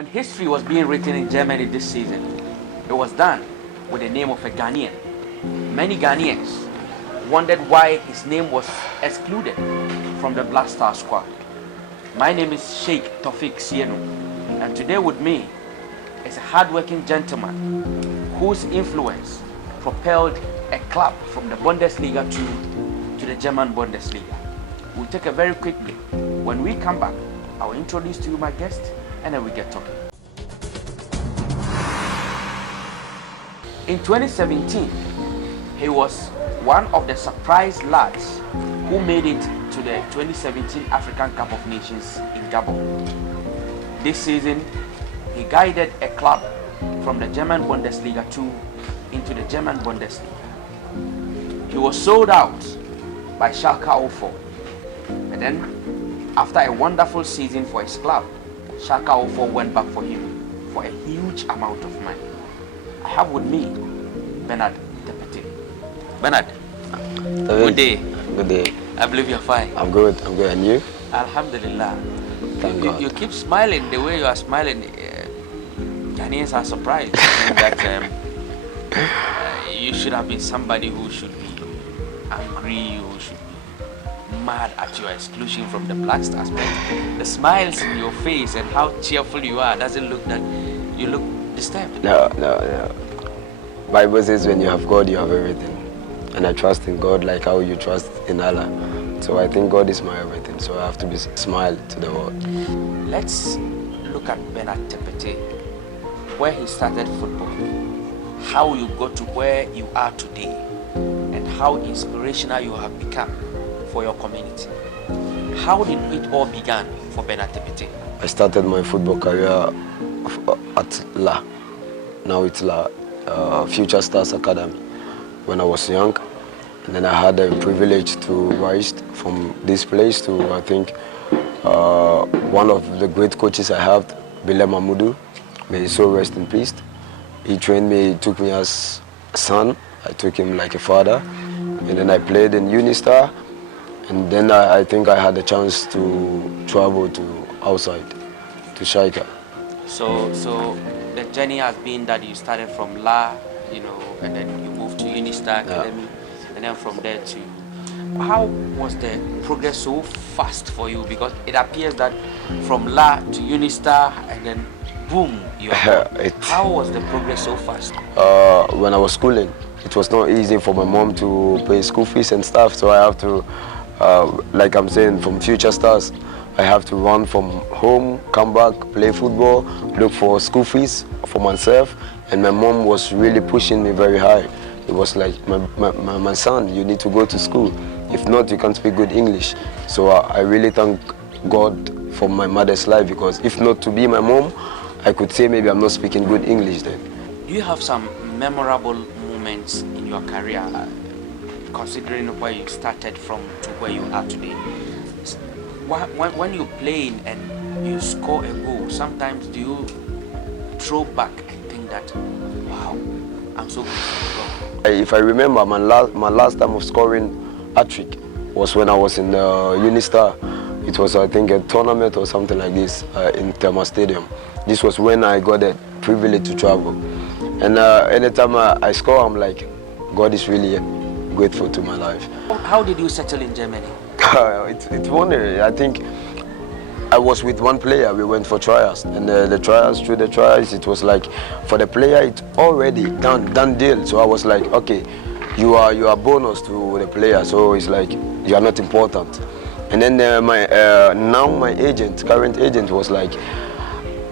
When history was being written in Germany this season, it was done with the name of a Ghanaian. Many Ghanaians wondered why his name was excluded from the Black Star squad. My name is Sheikh Tophic Sienu, and today with me is a hardworking gentleman whose influence propelled a club from the Bundesliga to the German Bundesliga. We'll take a very quick break. When we come back, I'll introduce to you my guest and then we get talking. In 2017, he was one of the surprise lads who made it to the 2017 African Cup of Nations in Gabon. This season, he guided a club from the German Bundesliga 2 into the German Bundesliga. He was sold out by Schalke 04. And then, after a wonderful season for his club, Schalke 04 went back for him for a huge amount of money. I have with me Bernard Terkpetey. Bernard, good day. Good day. I believe you're fine. I'm good. And you? Alhamdulillah. Thank God. You keep smiling the way you are smiling. Ghanaians are surprised that you should have been somebody who should be angry, who should be mad at your exclusion from the Black Stars. But the smiles in your face and how cheerful you are doesn't look that you look disturbed. No. Bible says when you have God, you have everything. And I trust in God like how you trust in Allah. So I think God is my everything. So I have to be smile to the world. Let's look at Bernard Terkpetey, where he started football, how you got to where you are today, and how inspirational you have become for your community. How did it all begin for Bernard Terkpetey? I started my football career at La. Now it's La Future Stars Academy. When I was young, and then I had the privilege to rise from this place to, I think, one of the great coaches I have, Bilal Mahmoudou, may his soul rest in peace. He trained me, he took me as a son, I took him like a father, and then I played in Unistar, and then I think I had the chance to travel to outside, to Sheikh. So the journey has been that you started from La, and then you moved to Unistar Academy, and then from there to... How was the progress so fast for you? Because it appears that from La to Unistar, and then boom, you are... How was the progress so fast? When I was schooling, it was not easy for my mom to pay school fees and stuff, so I have to, like I'm saying, from Future Stars, I have to run from home, come back, play football, look for school fees for myself, and my mom was really pushing me very high. It was like, my son, you need to go to school. If not, you can't speak good English. So I really thank God for my mother's life, because if not to be my mom, I could say maybe I'm not speaking good English then. Do you have some memorable moments in your career, considering where you started from to where you are today? When you're playing and you score a goal, sometimes do you throw back and think that, wow, I'm so good? If I remember, my last time of scoring hat-trick was when I was in Unistar. It was, I think, a tournament or something like this in Thermal Stadium. This was when I got the privilege to travel. And anytime I score, I'm like, God is really grateful to my life. How did you settle in Germany? It's wonderful. I think I was with one player. We went for trials, and through the trials, it was like for the player, it's already done deal. So I was like, okay, you are bonus to the player. So it's like you are not important. And then my current agent was like,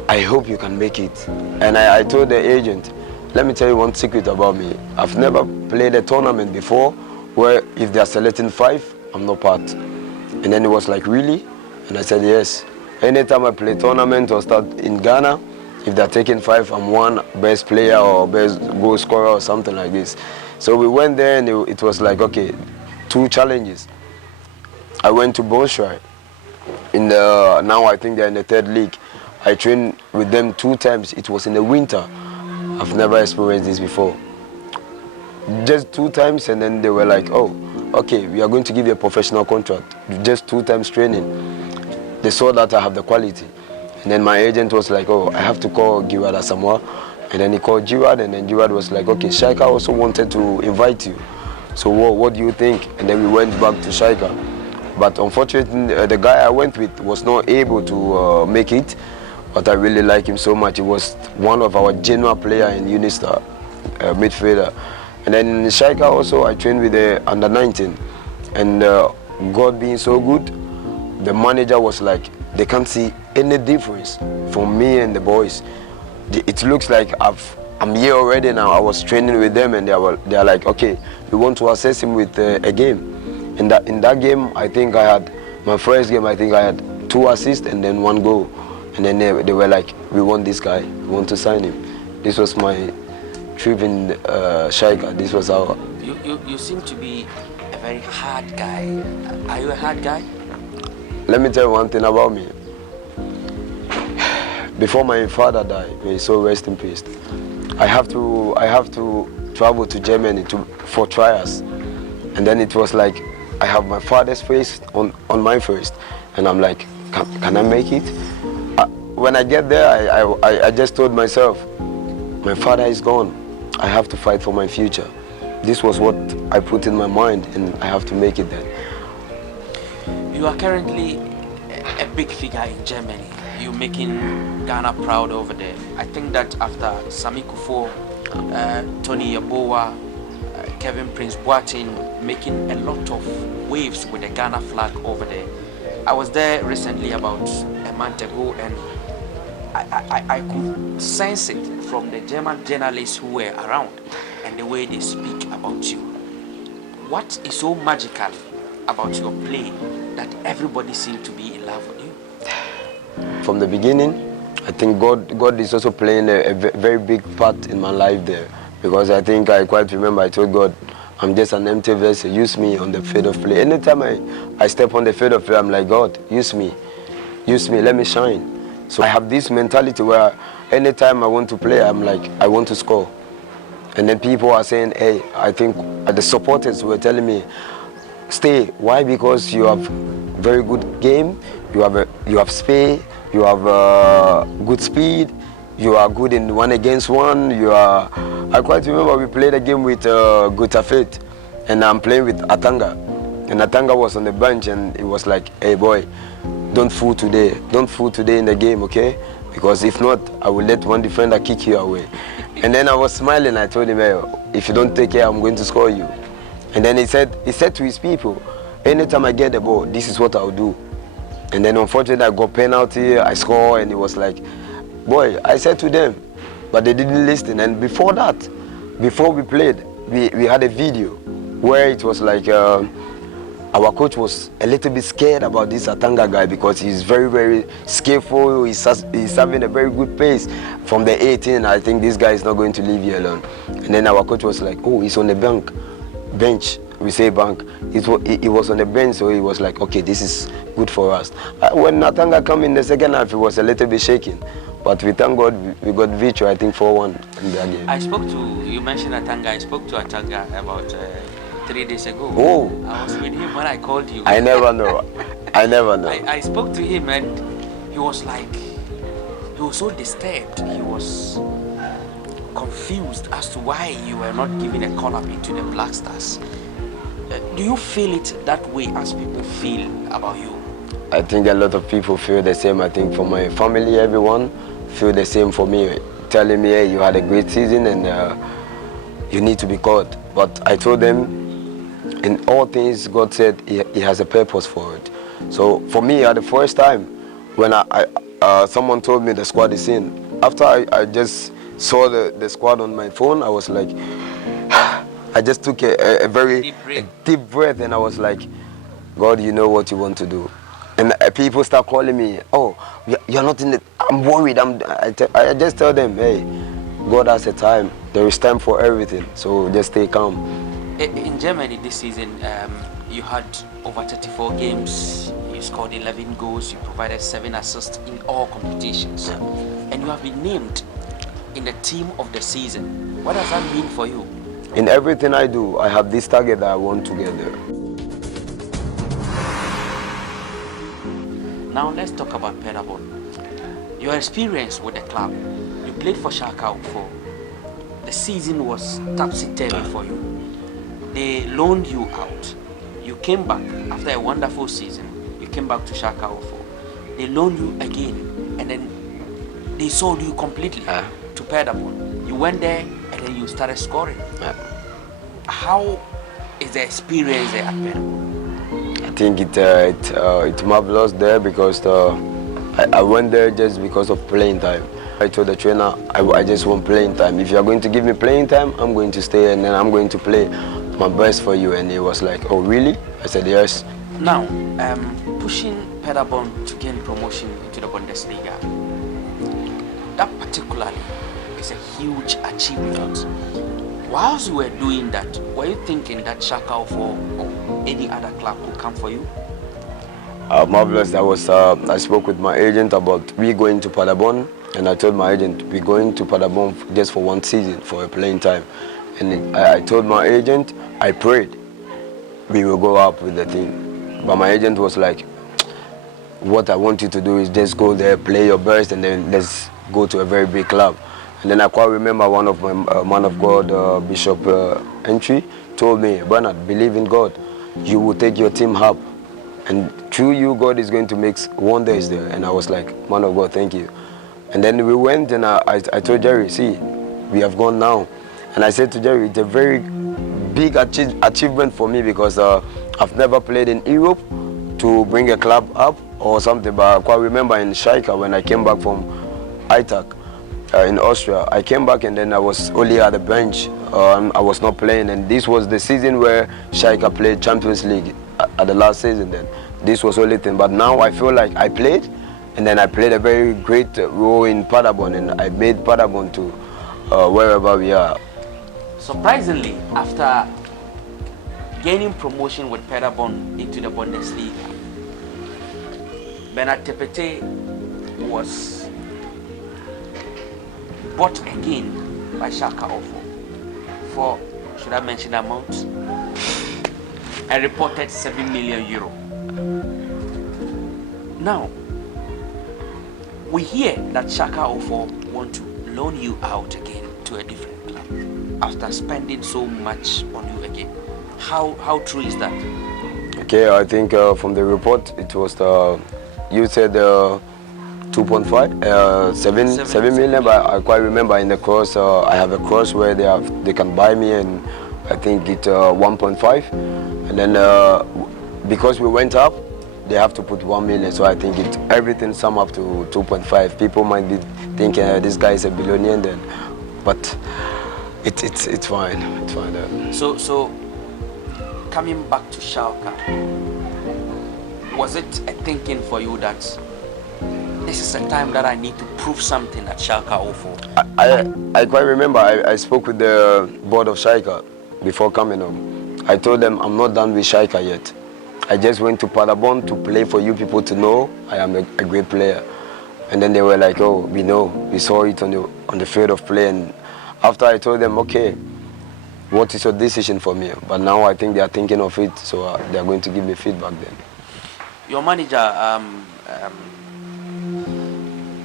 I hope you can make it. And I told the agent, let me tell you one secret about me. I've never played a tournament before where if they are selecting 5, I'm not part. And then it was like, really? And I said, yes. Anytime I play tournament or start in Ghana, if they're taking 5, I'm one best player or best goal scorer or something like this. So we went there and it was like, okay, 2 challenges. I went to Bonshire. Now I think they're in the 3rd league. I trained with them 2 times. It was in the winter. I've never experienced this before. Just 2 times, and then they were like, oh, okay, we are going to give you a professional contract. Just 2 times training. They saw that I have the quality. And then my agent was like, oh, I have to call Giwad Asamoah. And then he called Giwad, and then Giwad was like, okay, Sheikh also wanted to invite you. So what do you think? And then we went back to Sheikh. But unfortunately, the guy I went with was not able to make it. But I really like him so much. He was one of our genuine player in Unistar, midfielder. And then in Sheikh also, I trained with the under-19. And God being so good, the manager was like, they can't see any difference from me and the boys. It looks like I'm here already now. I was training with them, and they are like, okay, we want to assess him with a game. In that game, I think I had my first game. I think I had 2 assists and then 1 goal. And then they were like, we want this guy. We want to sign him. This was my trip in Sheikh. This was our. You seem to be a very hard guy. Are you a hard guy? Let me tell you one thing about me. Before my father died, may he so rest in peace, I have to travel to Germany for trials. And then it was like, I have my father's face on my face. And I'm like, can I make it? When I get there, I just told myself, my father is gone. I have to fight for my future. This was what I put in my mind, and I have to make it then. You are currently a big figure in Germany. You're making Ghana proud over there. I think that after Sami Kufo, Tony Yeboah, Kevin Prince Boateng making a lot of waves with the Ghana flag over there. I was there recently about a month ago, and I could sense it from the German journalists who were around and the way they speak about you. What is so magical about your play that everybody seems to be in love with you? From the beginning, I think God is also playing a very big part in my life there, because I think I quite remember I told God, I'm just an empty vessel, use me on the field of play. Anytime I step on the field of play, I'm like, God, use me, let me shine. So I have this mentality where anytime I want to play, I'm like, I want to score. And then people are saying, hey, I think the supporters were telling me, stay. Why? Because you have very good game, you have speed, you have good speed, you are good in 1 against 1. I quite remember we played a game with Tophic, and I'm playing with Atanga. And Atanga was on the bench, and it was like, hey boy, don't fool today in the game, okay? Because if not, I will let one defender kick you away. And then I was smiling. I told him, hey, if you don't take care, I'm going to score you. And then he said to his people, anytime I get the ball, this is what I'll do. And then unfortunately, I got penalty, I scored, and it was like, boy, I said to them, but they didn't listen. And before that, before we played, we had a video where it was like, our coach was a little bit scared about this Atanga guy because he's very, very skillful. He's having a very good pace. From the 18, I think this guy is not going to leave you alone. And then our coach was like, oh, he's on the bench. We say bank. He was on the bench, so he was like, okay, this is good for us. When Atanga came in the second half, he was a little bit shaking. But we thank God we got victory, I think 4-1 in that game. You mentioned Atanga. I spoke to Atanga about 3 days ago. Oh. I was with him when I called you. I never know. I spoke to him, and he was so disturbed. He was confused as to why you were not giving a call up into the Black Stars. Do you feel it that way as people feel about you? I think a lot of people feel the same. I think for my family, everyone feel the same for me, telling me, hey, you had a great season and you need to be called. But I told them, in all things, God said he has a purpose for it. So for me, at the first time, when someone told me the squad is in, after I just saw the squad on my phone, I was like, I just took a very deep breath, and I was like, God, you know what you want to do. And people start calling me, oh, you're not in it. I'm worried. I just tell them, hey, God has a time. There is time for everything. So just stay calm. In Germany this season, you had over 34 games. You scored 11 goals. You provided 7 assists in all competitions. And you have been named in the team of the season. What does that mean for you? In everything I do, I have this target that I want to get there. Now let's talk about Penabon. Your experience with the club, you played for Schalke before. The season was topsy-turvy for you. They loaned you out. You came back after a wonderful season. You came back to Schalke 04. They loaned you again, and then they sold you completely to Paderborn. You went there, and then you started scoring. How is the experience there at Paderborn? I think it's marvelous there because I went there just because of playing time. I told the trainer, I just want playing time. If you are going to give me playing time, I'm going to stay and then I'm going to play my best for you. And he was like, oh really? I said yes. Now, pushing Paderborn to gain promotion into the Bundesliga, that particularly is a huge achievement. Whilst you were doing that, were you thinking that Schalke 04 or any other club could come for you? Marvelous. I spoke with my agent about we going to Paderborn, and I told my agent we're going to Paderborn just for one season for a playing time. And I told my agent, I prayed we will go up with the team. But my agent was like, what I want you to do is just go there, play your best, and then let's go to a very big club. And then I quite remember one of my man of God, Bishop Entry, told me, Bernard, believe in God. You will take your team up. And through you, God is going to make wonders there. And I was like, man of God, thank you. And then we went and I told Jerry, see, we have gone now. And I said to Jerry, it's a very big achievement for me because I've never played in Europe to bring a club up or something. But I quite remember in Sheikh when I came back from ITAC in Austria, I came back and then I was only at the bench. I was not playing. And this was the season where Sheikh played Champions League at the last season then. This was only thing. But now I feel like I played and then I played a very great role in Paderborn and I made Paderborn to wherever we are. Surprisingly, after gaining promotion with Paderborn into the Bundesliga, Terkpetey was bought again by Schalke 04 for, should I mention the amount? A reported €7 million. Now, we hear that Schalke 04 want to loan you out again to a different club after spending so much on you again. How true is that? Okay, I think from the report it was you said 2.5, 7 million, but I quite remember in the course I have a course where they can buy me, and I think it's 1.5, and then because we went up, they have to put 1 million. So I think everything sum up to 2.5. People might be thinking this guy is a billionaire, then, but it's fine. It's fine. So coming back to Schalke, was it a thinking for you that this is a time that I need to prove something at Schalke 04? I quite remember I spoke with the board of Schalke before coming home. I told them I'm not done with Schalke yet. I just went to Paderborn to play for you people to know I am a great player. And then they were like, oh, we know, we saw it on the field of play. And after I told them, okay, what is your decision for me? But now I think they are thinking of it, so they are going to give me feedback then. Your manager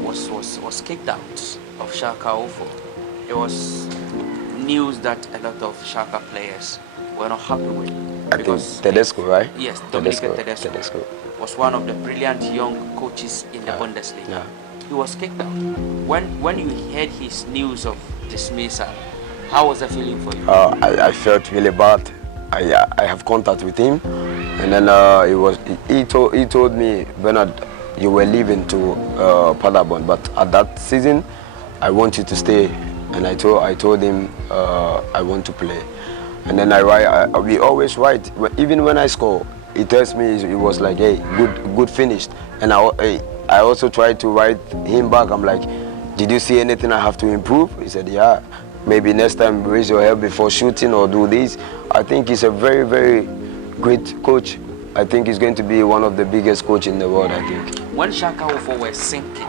was kicked out of Schalke 04. It was news that a lot of Schalke players were not happy with. I think Tedesco, right? Yes, Tedesco was one of the brilliant young coaches in the Bundesliga. Yeah. He was kicked out. When you heard his news of dismissal, how was the feeling for you? I felt really bad. I have contact with him, and then he told me, Bernard, you were leaving to Paderborn, but at that season, I want you to stay. And I told him I want to play. And then we always write. Even when I score, he tells me, he was like, hey, good finished. And I also tried to write him back. I'm like, did you see anything I have to improve? He said, yeah. Maybe next time raise your head before shooting or do this. I think he's a very, very great coach. I think he's going to be one of the biggest coaches in the world, I think. When Schalke 04 were sinking,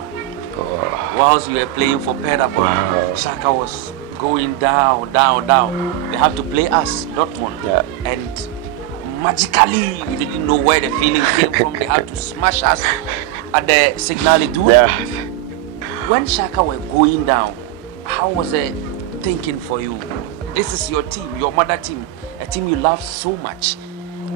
whilst you were playing for Paderborn, Schalke was going down. They have to play us, Dortmund. Yeah. And magically, you didn't know where the feeling came from. They had to smash us at the Signal Iduna. Yeah. When Schalke were going down, how was it thinking for you? This is your team, your mother team, a team you love so much.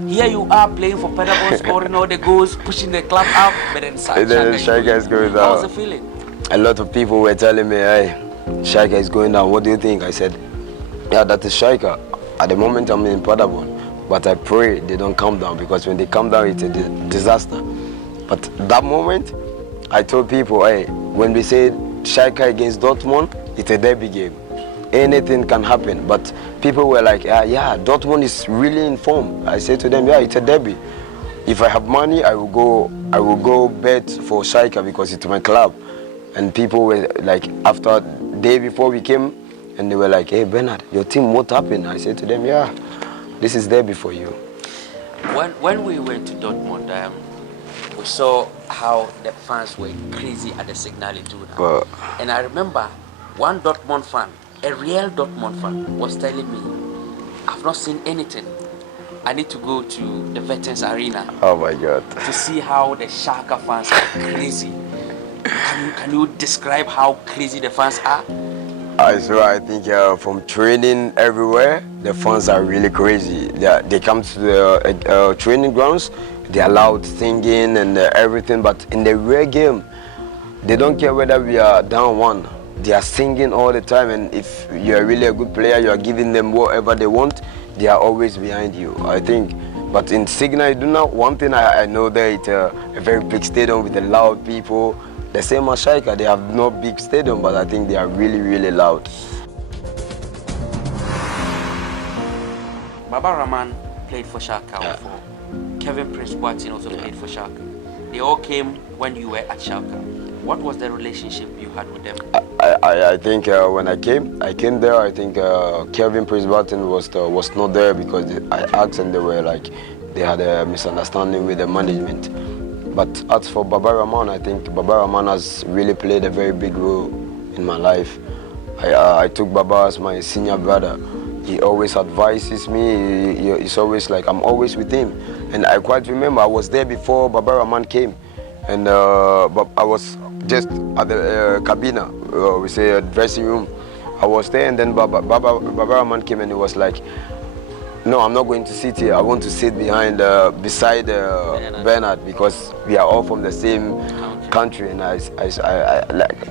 Here you are playing for Paderborn, scoring all the goals, pushing the club up, but then Schalke is going down. How was the feeling? A lot of people were telling me, hey, Schalke is going down. What do you think? I said, yeah, that is Schalke. At the moment I'm in Paderborn, but I pray they don't come down, because when they come down, it's a disaster. But that moment, I told people, hey, when we say Schalke against Dortmund, it's a derby game. Anything can happen. But people were like, yeah, Dortmund is really in form. I said to them, yeah, it's a derby. If I have money, I will go bet for Schalke because it's my club. And people were like, after day before we came, and they were like, hey, Bernard, your team, what happened? I said to them, yeah, this is derby for you. When we went to Dortmund, we saw how the fans were crazy at the Signal Iduna. And I remember one Dortmund fan, a real Dortmund fan, was telling me, I've not seen anything. I need to go to the Veterans Arena. Oh my God. To see how the Schalke fans are crazy. Can you describe how crazy the fans are? So I think from training everywhere, the fans are really crazy. They come to the training grounds, they are loud singing and everything, but in the real game, they don't care whether we are down one. They are singing all the time, and if you are really a good player, you are giving them whatever they want, they are always behind you, I think. But in Signal Iduna, one thing I know there, it's a very big stadium with the loud people. The same as Sheikh, they have no big stadium, but I think they are really, really loud. Baba Rahman played for Schalke before. Kevin Prince Boateng also played for Schalke. They all came when you were at Schalke. What was the relationship you had with them? I think when I came there, I think Kevin Prince Boateng was not there, because I asked and they were like, they had a misunderstanding with the management. But as for Baba Rahman, I think Baba Rahman has really played a very big role in my life. I took Baba as my senior brother. He always advises me. He's always like, I'm always with him. And I quite remember I was there before Baba Rahman came. And I was just at the cabina, we say a dressing room. I was there, and then Baba Rahman came, and he was like, no, I'm not going to sit here. I want to sit beside Bernard, because we are all from the same country. And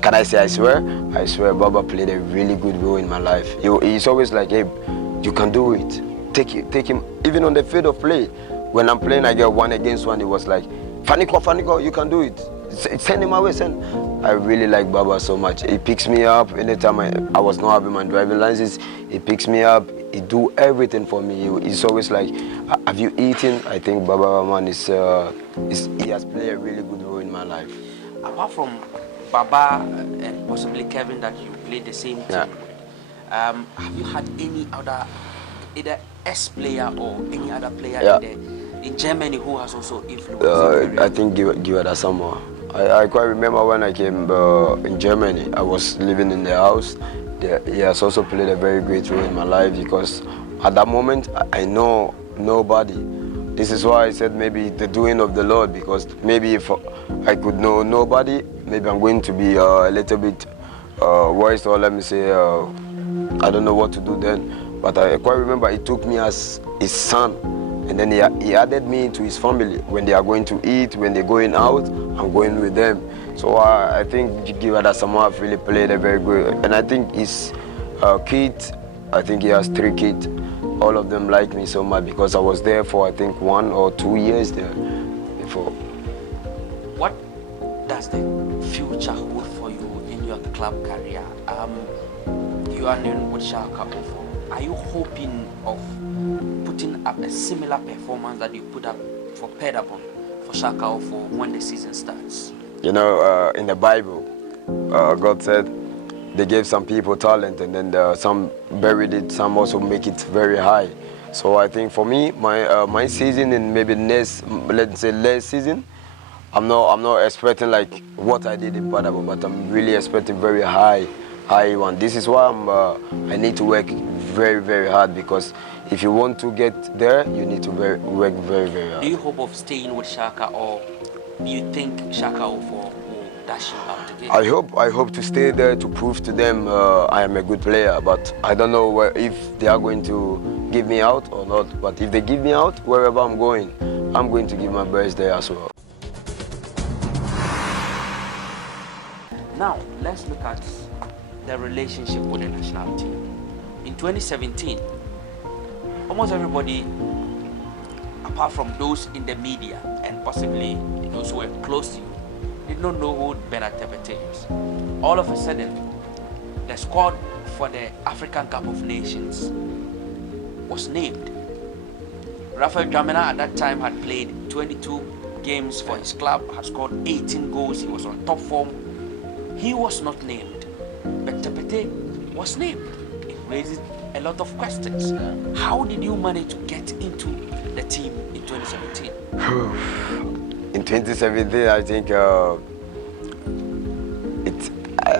can I say I swear? I swear Baba played a really good role in my life. He's always like, hey, you can do it. Take him, even on the field of play. When I'm playing, I get 1 against 1. He was like, Faniko, you can do it. Send him away, send. I really like Baba so much. He picks me up anytime I was not having my driving license. He picks me up. He do everything for me. He's always like, have you eaten? I think Baba Rahman he has played a really good role in my life. Apart from Baba and possibly Kevin that you played the same team with, have you had any other, either S-player or any other player in Germany who has also influenced? I think Giwada Samoa. I quite remember when I came in Germany, I was living in the house. He has also played a very great role in my life, because at that moment I know nobody. This is why I said maybe the doing of the Lord, because maybe if I could know nobody, maybe I'm going to be a little bit worse, or let me say, I don't know what to do then. But I quite remember he took me as his son, and then he added me into his family. When they are going to eat, when they're going out, I'm going with them. So I think Giwada Samoa really played a very good, and I think his kids, I think he has 3 kids. All of them like me so much, because I was there for I think 1 or 2 years there before. What does the future hold for you in your club career? You are known with Schalke. Are you hoping of putting up a similar performance that you put up for Paderborn, for Schalke, for when the season starts? You know, in the Bible, God said they gave some people talent, and then some buried it, some also make it very high. So I think for me, my season and maybe let's say last season, I'm not expecting like what I did in Paderborn, but I'm really expecting very high one. This is why I need to work very, very hard, because if you want to get there, you need to work very, very hard. Do you hope of staying with Schalke, or do you think Schalke will dash you out again? I hope to stay there to prove to them I am a good player. But I don't know if they are going to give me out or not. But if they give me out, wherever I'm going to give my best there as well. Now, let's look at the relationship with the national team. In 2017, almost everybody, apart from those in the media and possibly those who were close to you, did not know who Bernard Terkpetey is. All of a sudden, the squad for the African Cup of Nations was named. Rafael Dramina at that time had played 22 games for his club, had scored 18 goals, he was on top form. He was not named, but Terkpetey was named. It raises a lot of questions. How did you manage to get into the team in 2017? In 2017, I think I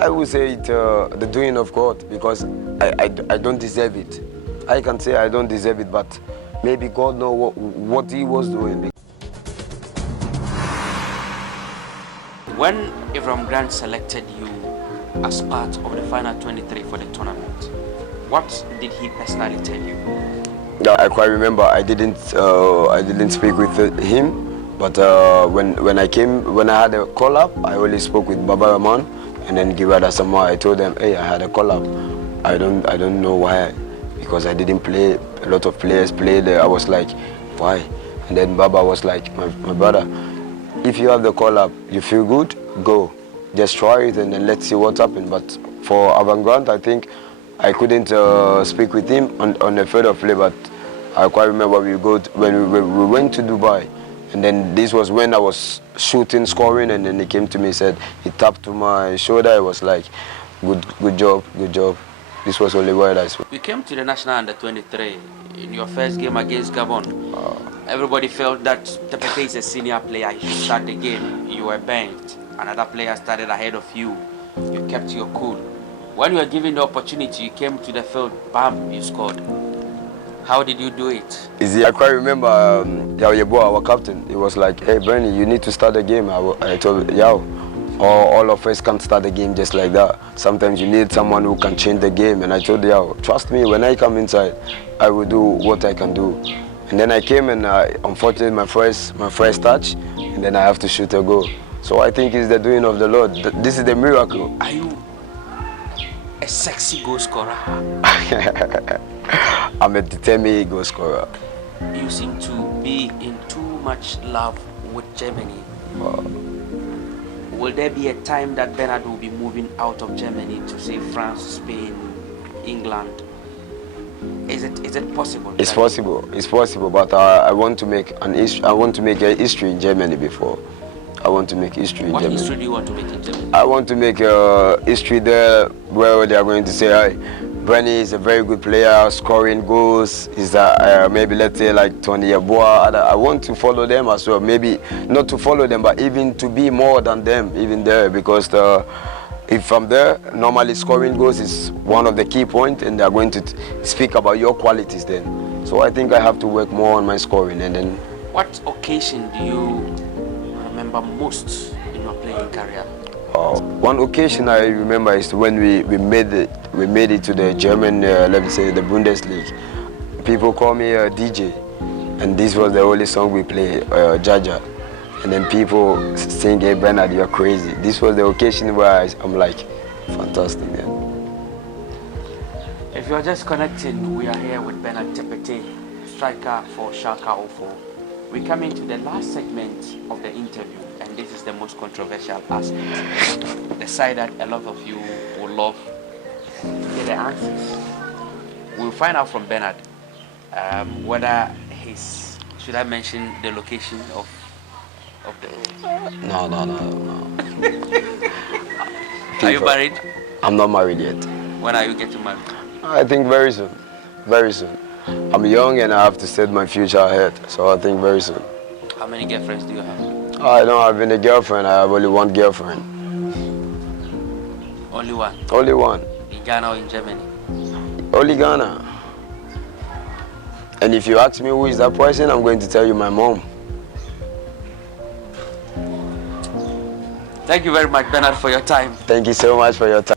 would say it's the doing of God, because I don't deserve it. I can say I don't deserve it, but maybe God knows what He was doing. When Avram Grant selected you as part of the final 23 for the tournament, what did he personally tell you? I quite remember I didn't speak with him, but when I had a call up, I only spoke with Baba Rahman and then Girada Samoa. I told them, hey, I had a call up. I don't know why, because I didn't play. A lot of players played. I was like, why? And then Baba was like, my brother, if you have the call up, you feel good, go. Just try it and then let's see what happens. But for Avram Grant, I think I couldn't speak with him on the field of play, but I quite remember when we went to Dubai, and then this was when I was shooting, scoring, and then he came to me, said, he tapped to my shoulder, I was like, good job. This was only word I spoke. We came to the National Under-23 in your first game against Gabon. Everybody felt that Terkpetey is a senior player, he should start the game. You were benched. Another player started ahead of you. You kept your cool. When you were given the opportunity, you came to the field, bam, you scored. How did you do it? I quite remember Yao Yeboah, our captain. He was like, hey, Bernie, you need to start the game. I told Yao, all of us can't start the game just like that. Sometimes you need someone who can change the game. And I told Yao, trust me, when I come inside, I will do what I can do. And then I came and unfortunately my first touch, and then I have to shoot a goal. So I think it's the doing of the Lord. This is the miracle. Are you a sexy goal scorer? I'm a determined goal scorer. You seem to be in too much love with Germany. Will there be a time that Bernard will be moving out of Germany to say France, Spain, England? Is it possible? It's possible, but I want to make a history in Germany before. I want to make history in Germany. What history do you want to make in Germany? I want to make a history there where they are going to say, hey, Bernie is a very good player, scoring goals. Is maybe let's say like Tony Yeboah. I want to follow them as well. Maybe not to follow them, but even to be more than them, even there, because if I'm there, normally scoring goals is one of the key points, and they're going to speak about your qualities then. So I think I have to work more on my scoring. And then, what occasion do you remember most in your playing career? One occasion I remember is when we made it to the German, let me say, the Bundesliga. People call me a DJ, and this was the only song we play, Jaja. And then people sing, hey Bernard, you're crazy. This was the occasion where I'm like, fantastic, man. If you're just connecting, we are here with Bernard Terkpetey, striker for Schalke 04. We come into the last segment of the interview, and this is the most controversial aspect. The side that a lot of you will love to get the answers. We'll find out from Bernard whether should I mention the location of the... No. Are you married? I'm not married yet. When are you getting married? I think very soon. Very soon. I'm young and I have to set my future ahead, so I think very soon. How many girlfriends do you have? I don't have any girlfriend. I have only one girlfriend. Only one? Only one. In Ghana or in Germany? Only Ghana. And if you ask me who is that person, I'm going to tell you my mom. Thank you very much, Bernard, for your time. Thank you so much for your time.